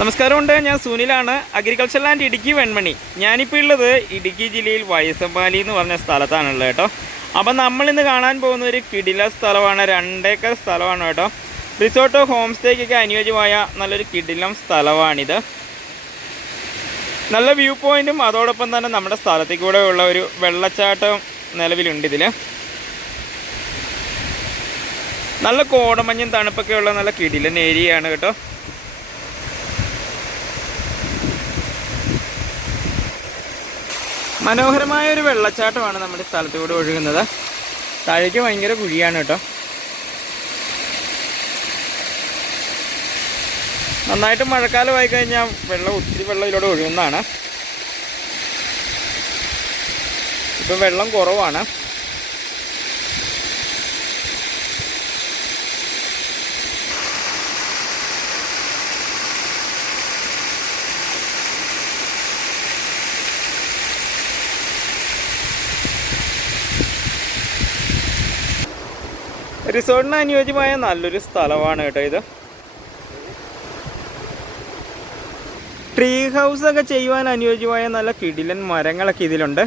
നമസ്കാരമുണ്ട് ഞാൻ സുനിലാണ്. Agriculture land Idukki Venmani. ഞാനിപ്പോൾ ഉള്ളത് ഇടുക്കി ജില്ലയിൽ വയസ്സമ്പാലി എന്ന് പറഞ്ഞ സ്ഥലത്താണുള്ളത് കേട്ടോ. അപ്പം നമ്മളിന്ന് കാണാൻ പോകുന്ന ഒരു കിടില സ്ഥലമാണ് രണ്ടേക്കർ സ്ഥലമാണ് കേട്ടോ. റിസോർട്ടോ ഹോം സ്റ്റേക്കൊക്കെ അനുയോജ്യമായ നല്ലൊരു കിടിലം സ്ഥലമാണിത്. നല്ല വ്യൂ പോയിന്റും അതോടൊപ്പം തന്നെ നമ്മുടെ സ്ഥലത്തിൽ കൂടെ ഉള്ള ഒരു വെള്ളച്ചാട്ടം നിലവിലുണ്ട് ഇതിൽ നല്ല കോടമഞ്ഞും തണുപ്പൊക്കെ ഉള്ള നല്ല കിടിലൻ ഏരിയയാണ് കേട്ടോ. മനോഹരമായ ഒരു വെള്ളച്ചാട്ടമാണ് നമ്മുടെ സ്ഥലത്തൂടെ ഒഴുകുന്നത്. താഴേക്ക് ഭയങ്കര കുഴിയാണ് കേട്ടോ. നന്നായിട്ട് മഴക്കാലമായി കഴിഞ്ഞാൽ വെള്ളം ഒത്തിരി വെള്ളം ഇതിലൂടെ ഒഴുകുന്നതാണ്. ഇപ്പം വെള്ളം കുറവാണ്. റിസോർട്ടിന് അനുയോജ്യമായ നല്ലൊരു സ്ഥലമാണ് കേട്ടോ ഇത്. ട്രീ ഹൗസ് ഒക്കെ ചെയ്യുവാൻ അനുയോജ്യമായ നല്ല കിടിലൻ മരങ്ങളൊക്കെ ഇതിലുണ്ട്.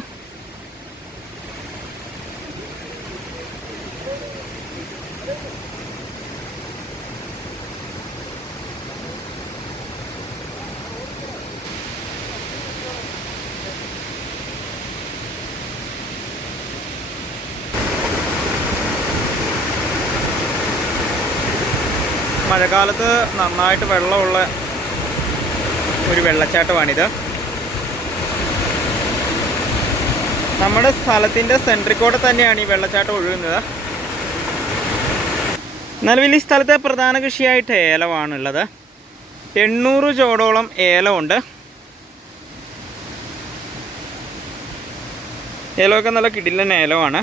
മഴക്കാലത്ത് നന്നായിട്ട് വെള്ളമുള്ള ഒരു വെള്ളച്ചാട്ടമാണിത്. നമ്മുടെ സ്ഥലത്തിന്റെ സെൻട്രിക്കോടെ തന്നെയാണ് ഈ വെള്ളച്ചാട്ടം ഒഴുകുന്നത്. നിലവിൽ ഈ സ്ഥലത്തെ പ്രധാന കൃഷിയായിട്ട് ഏലമാണുള്ളത്. എണ്ണൂറ് ചോടോളം ഏലമുണ്ട്. ഏലമൊക്കെ നല്ല കിടിലൻ ഏലമാണ്.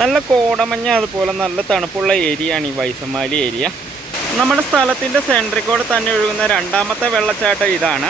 നല്ല കോടമഞ്ഞ അതുപോലെ നല്ല തണുപ്പുള്ള ഏരിയയാണ് ഈ വൈസമാലി ഏരിയ. നമ്മുടെ സ്ഥലത്തിന്റെ സെൻട്രിൽ കൂടെ തന്നെ ഒഴുകുന്ന രണ്ടാമത്തെ വെള്ളച്ചാട്ടം ഇതാണ്.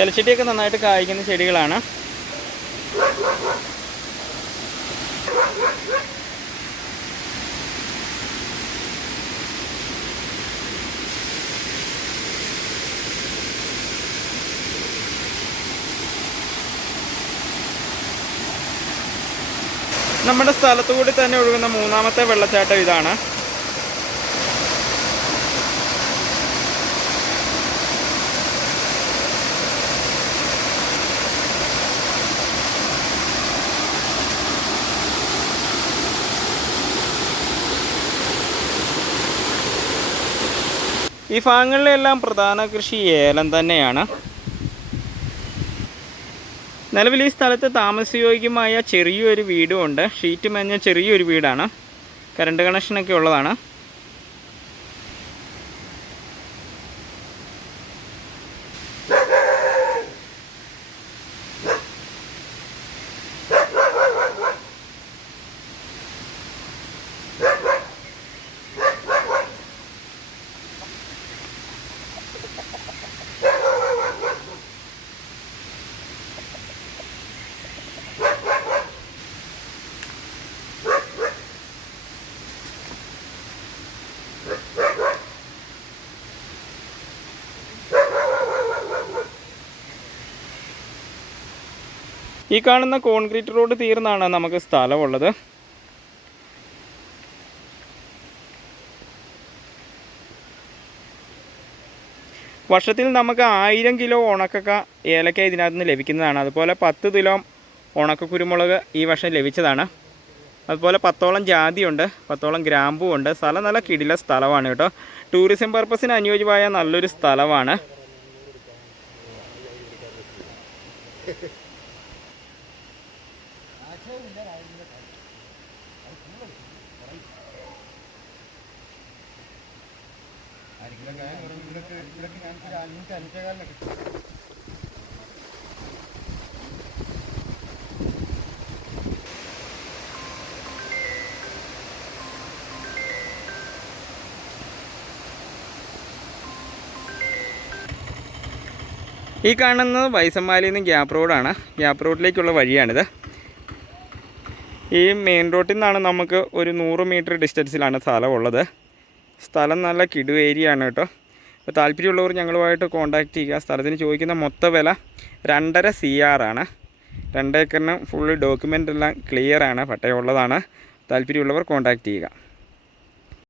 ഏലച്ചെടിയൊക്കെ നന്നായിട്ട് കായ്ക്കുന്ന ചെടികളാണ്. നമ്മുടെ സ്ഥലത്തുകൂടി തന്നെ ഒഴുകുന്ന മൂന്നാമത്തെ വെള്ളച്ചാട്ടം ഇതാണ്. ഈ ഭാഗങ്ങളിലെല്ലാം പ്രധാന കൃഷി ഏലം തന്നെയാണ്. നിലവിൽ ഈ സ്ഥലത്ത് താമസയോഗ്യമായ ചെറിയൊരു വീടും ഉണ്ട് ഷീറ്റ് മേഞ്ഞ ചെറിയൊരു വീടാണ്. കറണ്ട് കണക്ഷനൊക്കെ ഉള്ളതാണ്. ഈ കാണുന്ന കോൺക്രീറ്റ് റോഡ് തീർന്നാണ് നമുക്ക് സ്ഥലമുള്ളത്. വർഷത്തിൽ നമുക്ക് ആയിരം കിലോ ഉണക്കക്ക ഏലക്ക ഇതിനകത്ത് നിന്ന് ലഭിക്കുന്നതാണ്. അതുപോലെ പത്ത് കിലോ ഉണക്ക കുരുമുളക് ഈ വർഷം ലഭിച്ചതാണ്. അതുപോലെ പത്തോളം ജാതിയുണ്ട് പത്തോളം ഗ്രാമ്പും ഉണ്ട്. സ്ഥലം നല്ല കിടില സ്ഥലമാണ് കേട്ടോ. ടൂറിസം പർപ്പസിന് അനുയോജ്യമായ നല്ലൊരു സ്ഥലമാണ്. ഈ കാണുന്നത് വൈസമ്മാലിയിൽ നിന്ന് ഗ്യാപ്പ് റോഡാണ്. ഗ്യാപ്പ് റോഡിലേക്കുള്ള വഴിയാണിത്. ഈ മെയിൻ റോഡിൽ നിന്നാണ് നമുക്ക് ഒരു നൂറ് മീറ്റർ ഡിസ്റ്റൻസിലാണ് സ്ഥലമുള്ളത്. സ്ഥലം നല്ല കിടു ഏരിയ ആണ് കേട്ടോ. അപ്പോൾ താല്പര്യമുള്ളവർ ഞങ്ങളുമായിട്ട് കോൺടാക്റ്റ് ചെയ്യുക. സ്ഥലത്തിന് ചോദിക്കുന്ന മൊത്ത വില രണ്ടര സി ആർ ആണ്. രണ്ട് ഏക്കറിന് ഫുള്ള് ഡോക്യുമെന്റ് എല്ലാം ക്ലിയർ ആണ് പട്ടയമുള്ളതാണ്. താല്പര്യമുള്ളവർ കോൺടാക്റ്റ് ചെയ്യുക.